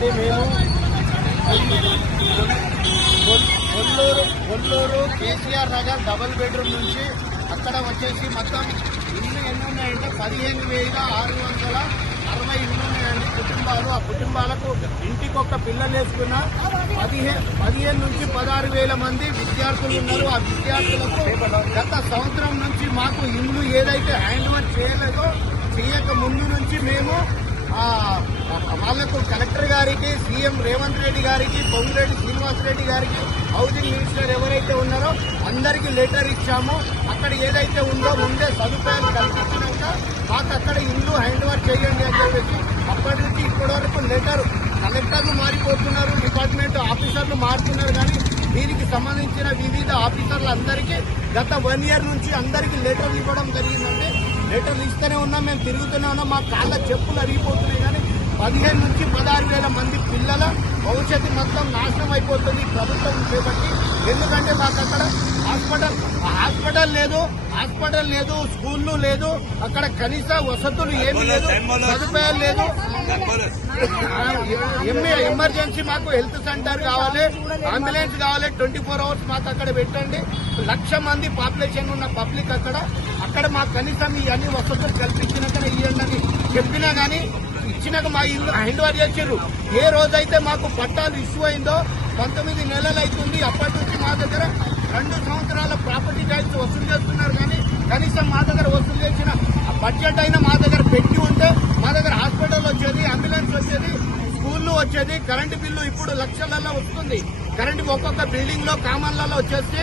అండి మేము Kollur Kollur KCR Nagar double bedroom నుంచి అక్కడ వచ్చేసి మొత్తం ఇల్లు ఎన్ని ఉన్నాయంటే పదిహేను వేల ఆరు వందల అరవై ఇల్లు ఉన్నాయండి కుటుంబాలు. ఆ కుటుంబాలకు ఇంటికి ఒక పిల్లలు వేసుకున్న పదిహేను పదిహేను నుంచి పదహారు వేల మంది విద్యార్థులు ఉన్నారు. ఆ విద్యార్థులకు గత సంవత్సరం నుంచి మాకు ఇల్లు ఏదైతే హ్యాండ్ ఓవర్ చేయలేదో చేయక ముందు నుంచి మేము ఆ, కలెక్టర్ గారికి సీఎం రేవంత్ రెడ్డి గారికి పొంగిరెడ్డి శ్రీనివాస్ రెడ్డి గారికి హౌసింగ్ మినిస్టర్ ఎవరైతే ఉన్నారో అందరికీ లెటర్ ఇచ్చాము. అక్కడ ఏదైతే ఉందో ముందే సదుపాయాలు కల్పించినాక మాకు అక్కడ ఇల్లు హ్యాండ్ ఓవర్ చేయండి అని చెప్పేసి అప్పటి నుంచి ఇప్పటి వరకు లెటర్ కలెక్టర్లు మారిపోతున్నారు డిపార్ట్మెంట్ ఆఫీసర్లు మారుతున్నారు కానీ దీనికి సంబంధించిన వివిధ ఆఫీసర్లు అందరికీ గత వన్ ఇయర్ నుంచి అందరికీ లెటర్లు ఇవ్వడం జరిగిందంటే లెటర్లు ఇస్తూనే ఉన్నాం మేము తిరుగుతూనే ఉన్నాం. మా కాళ్ళ చెప్పులు అరిగిపోతున్నాయి కానీ పదిహేను నుంచి పదహారు వేల మంది పిల్లల భవిష్యత్తు మొత్తం నాశనం అయిపోతుంది. ప్రభుత్వం చేపట్టి ఎందుకంటే మాకు అక్కడ హాస్పిటల్ హాస్పిటల్ లేదు హాస్పిటల్ లేదు స్కూళ్ళు లేదు అక్కడ కనీస వసతులు ఏమీ లేదు సదుపాయాలు లేదు. ఎమర్జెన్సీ మాకు హెల్త్ సెంటర్ కావాలి అంబులెన్స్ కావాలి ట్వంటీ ఫోర్ అవర్స్ మాకు అక్కడ పెట్టండి. లక్ష మంది పాపులేషన్ ఉన్న పబ్లిక్ అక్కడ. అక్కడ మాకు కనీసం ఈ అన్ని వసతులు కల్పించినాకనే ఇవ్వండి అని చెప్పినా గానీ ఇచ్చినాక మా ఇల్లు హ్యాండ్ ఓవర్ చేసారు ఏ రోజైతే మాకు పట్టాలు ఇష్యూ అయిందో పంతొమ్మిది నెలలు అవుతుంది అప్పటి నుంచి మా దగ్గర రెండు సంవత్సరాల ప్రాపర్టీ ట్యాక్స్ వసూలు చేస్తున్నారు కానీ కనీసం మా దగ్గర వసూలు చేసిన బడ్జెట్ అయినా మా దగ్గర పెట్టి ఉంటే మా దగ్గర హాస్పిటల్ వచ్చేది అంబులెన్స్ వచ్చేది స్కూళ్ళు వచ్చేది కరెంటు బిల్లు ఇప్పుడు లక్షలలో వస్తుంది. కరెంటు ఒక్కొక్క బిల్డింగ్లో కామన్లలో వచ్చేసి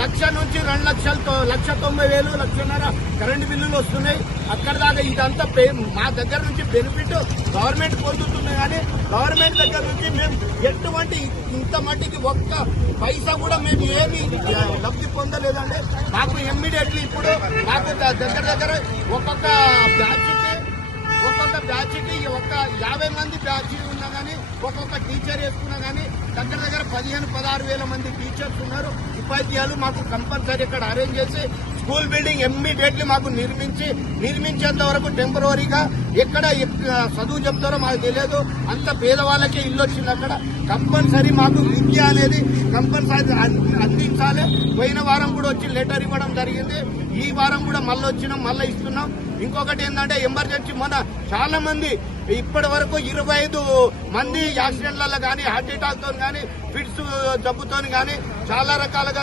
లక్ష నుంచి రెండు లక్షలతో లక్ష తొంభై వేలు లక్షన్నర కరెంటు బిల్లులు వస్తున్నాయి. అక్కడ దాకా ఇదంతా పే- మా దగ్గర నుంచి బెనిఫిట్ గవర్నమెంట్ పొందుతుంది కానీ గవర్నమెంట్ దగ్గర నుంచి మేము ఎటువంటి ఇంత మట్టికి ఒక్క పైసా కూడా మేము ఏమి లబ్ధి పొందలేదండి. మాకు ఇమ్మీడియట్లీ ఇప్పుడు మాకు దగ్గర దగ్గర ఒక్కొక్క బ్యాచ్కి ఒక్కొక్క బ్యాచ్కి ఒక్క యాభై మంది బ్యాచ్ ఉన్నా కానీ ఒక్కొక్క టీచర్ వేసుకున్నా కానీ దగ్గర దగ్గర పదిహేను పదహారు వేల మంది టీచర్స్ ఉన్నారు. ఉపాధ్యాయులు మాకు కంపల్సరీ ఇక్కడ అరేంజ్ చేసి స్కూల్ బిల్డింగ్ ఇమ్మీడియట్లీ మాకు నిర్మించి నిర్మించేంత వరకు టెంపరీగా ఎక్కడ చదువు చెప్తారో మాకు తెలియదు. అంత పేదవాళ్ళకే ఇల్లు వచ్చింది అక్కడ. కంపల్సరీ మాకు విద్య అనేది కంపల్సరీ అందించాలి. పోయిన వారం కూడా వచ్చి లెటర్ ఇవ్వడం జరిగింది. ఈ వారం కూడా మళ్ళీ వచ్చినాం మళ్ళీ ఇస్తున్నాం. ఇంకొకటి ఏంటంటే ఎమర్జెన్సీ మన చాలా మంది ఇప్పటి వరకు ఇరవై ఐదు మంది యాక్సిడెంట్లలో కానీ హార్ట్ అటాక్తో కానీ ఫిట్స్ జబ్బుతో కానీ చాలా రకాలుగా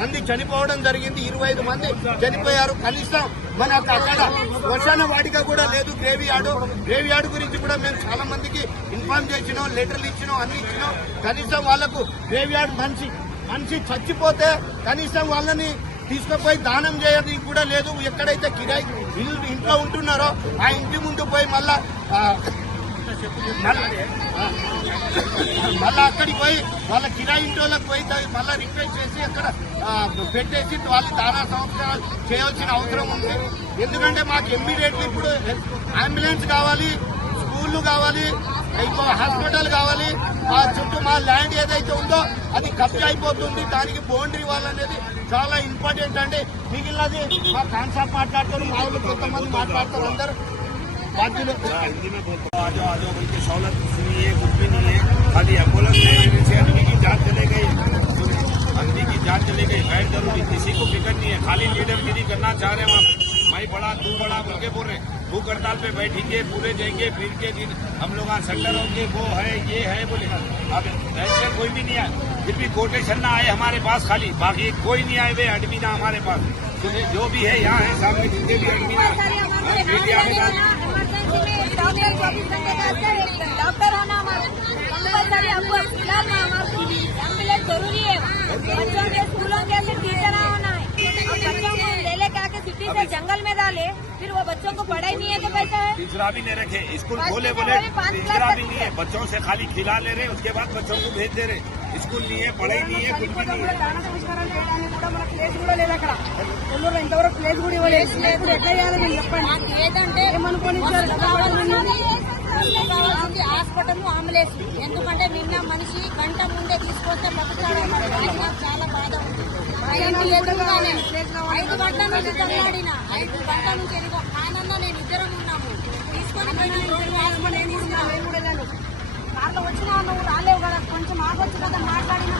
మంది చనిపోవడం జరిగింది. ఇరవై ఐదు మంది చనిపోయారు. కనీసం మన అక్కడ శ్మశాన వాటిక కూడా లేదు. గ్రేవీ యార్డు గ్రేవీ యార్డు గురించి కూడా మేము చాలా మందికి ఇన్ఫార్మ్ చేసినాం లెటర్లు ఇచ్చినాం అన్ని ఇచ్చినాం. కనీసం వాళ్ళకు గ్రేవీ యార్డ్ మనిషి మనిషి చచ్చిపోతే కనీసం వాళ్ళని తీసుకుపోయి దానం చేయదు కూడా లేదు. ఎక్కడైతే కిరాయి ఇల్లు ఇంట్లో ఉంటున్నారో ఆ ఇంటి ముందు పోయి మళ్ళా ఆ, మళ్ళా అక్కడికి పోయి వాళ్ళ కిరాయి ఇంటి వాళ్ళకి పోయి దాన్ని మళ్ళా రిక్వెస్ట్ చేసి అక్కడ పెట్టేసి వాళ్ళు దానా సంవత్సరాలు చేయాల్సిన అవసరం ఉంది. ఎందుకంటే మాకు ఇమ్మీడియట్లీ ఇప్పుడు? అంబులెన్స్ కావాలి స్కూళ్ళు కావాలి ఇంకో హాస్పిటల్ కావాలి మా చుట్టూ మా ల్యాండ్ ఏదైతే ఉందో అది కబ్జా అయిపోతుంది దానికి బౌండరీ వాళ్ళనేది చాలా ఇంపార్టెంట్ అండి మిగిలినది మా కాన్సాప్ మాట్లాడతారు మా వాళ్ళు కొంతమంది మాట్లాడతారు అందరు బాధ్యులు आ जाओ आ जाओ बोल के सहूलत नहीं है कुछ भी नहीं है खाली एम्बुलेंस नहीं लेने से आदमी की जान चले गई आदमी की जान चले गई गैर जरूरी किसी को फिक्र नहीं है खाली लीडरगिरी करना चाह रहे हैं वहाँ पे मैं बड़ा तू बड़ा बोल के बोल रहे भूख हड़ताल पे बैठेंगे पूरे जाएँगे फिर के दिन हम लोग यहाँ सेंटर होंगे वो है ये है बोले अब ऐसे कोई भी नहीं आए फिर भी कोटेशन ना आए हमारे पास खाली बाकी कोई नहीं आए वे ना हमारे पास तो जो भी है यहाँ है सामने जितने भी एडमिन डॉक्टर चौबीस घंटे कैसा है तीसरा भी नहीं रखे स्कूल पाँच खोले क्लास बोले वाले पाँच तीसरा क्लास भी तक नहीं है बच्चों से खाली खिला ले रहे उसके बाद बच्चों को भेज दे रहे स्कूल नहीं है पढ़ाई नहीं है कुछ भी नहीं है దాన సంస్కారం చేయడానికి కూడా మన ప్లేస్ కూడా లేదు అక్కడ నెల్లూరులో ఇంతవరకు ప్లేస్ కూడా ఇవ్వలేదు ఇప్పుడు ఎట్లా చేయాలి నేను చెప్పండి మాకు ఏదంటే ఏమనుకోని ఇచ్చారు? వసతి కావాల్సింది వసతి కావాల్సింది హాస్పిటల్ అంబులెన్స్ ఎందుకంటే నిన్న మనిషి గంట ముందే తీసుకొస్తే బతుకాడు అది నాకు చాలా బాధ ఉంది మా ఇంటి ఎదురుగానే ఐదు గంటల నుంచి తల్లాడిన ఐదు గంటల నుంచి కార్లో వచ్చినా నువ్వు రాలేవు కదా. కొంచెం ఆగొచ్చు కదా మాట్లాడినా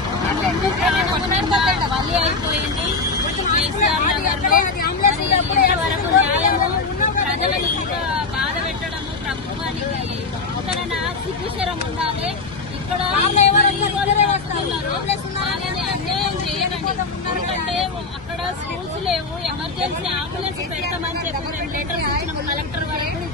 మళ్ళీ అయిపోయింది కేసీఆర్ నగర్లో మరి ఇంతవరకు న్యాయము ప్రజలను ఇంత బాధ పెట్టడము ప్రభుత్వానికి ఎక్కడైనా సిగ్గుశరం ఉండాలి ఇక్కడ వస్తున్నారు వాళ్ళని అన్యాయం చేయకండి ఎందుకంటే అక్కడ స్కూల్స్ లేవు ఎమర్జెన్సీ అంబులెన్స్ పెడతామని చెప్పి రెండు లెటర్స్ ఇచ్చినాం కలెక్టర్ వరకు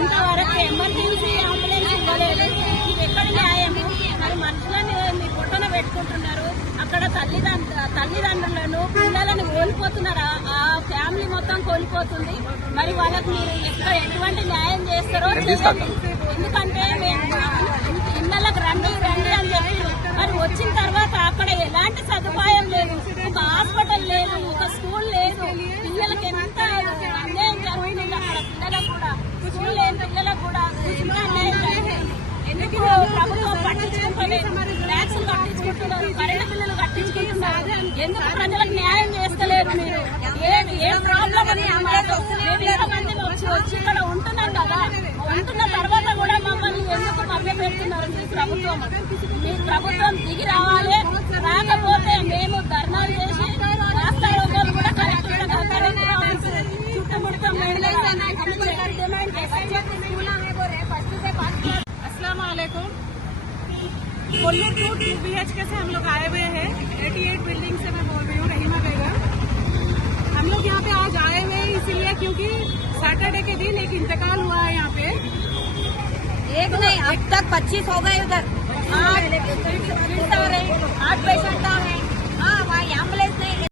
ఇంతవరకు ఎమర్జెన్సీ అంబులెన్స్ ఇవ్వలేదు ఇది ఎక్కడ న్యాయము మరి మనుషులని మీ పొట్టన పెట్టుకుంటున్నారు అక్కడ తల్లిదండ్రుల తల్లిదండ్రులను పిల్లలను కోల్పోతున్నారు. ఆ- ఫ్యామిలీ మొత్తం కోల్పోతుంది. మరి వాళ్ళకు మీరు ఎక్కడ ఎటువంటి న్యాయం చేస్తారో. ఎందుకంటే మేము ఇళ్ళకి రండి రండి అని చెప్పి మరి వచ్చిన తర్వాత అక్కడ ఎలాంటి సదుపాయం లేదు. ఒక హాస్పిటల్ లేదు ఒక స్కూల్ లేదు. పిల్లలకి ఎంత అన్యాయం జరుగుతుంది అక్కడ పిల్లలకు కూడా స్కూల్ లేని పిల్లలకు కూడా ఎంత అన్యాయం జరుగుతుంది. ఎందుకు ప్రభుత్వం పట్టించుకుంటలేదు? ట్యాక్సులు కట్టించుకుంటున్నారు ఎందుకు ప్రజలకు న్యాయం చేస్తలేరు మీరు? ఏ ఏ ప్రాబ్లం అని మంది వచ్చి వచ్చి ఇక్కడ ఉంటున్నాం కదా. ఉంటున్న తర్వాత కూడా మమ్మల్ని ఎందుకు మభ్య పెడుతున్నారు మీ ప్రభుత్వం? మీ ప్రభుత్వం దిగి రావాలి. రాకపోతే మేము ధర్నాలు చేసి రాష్ట్ర రోగాలు కూడా కలెక్టర్ చుట్టుముడతాం డిమాండ్ बोलिए two two B H K से हम लोग आए हुए हैं? एटी एट बिल्डिंग से मैं बोल रही हूँ रहीमा बेगम। हम लोग यहाँ पे आज आए हुए हैं इसीलिए क्योंकि सैटरडे के दिन एक इंतकाल हुआ है यहाँ पे। एक तो नहीं अब तक पच्चीस हो गए उधर आठ आठ पेशेंट आ हाँ। एंबुलेंस नहीं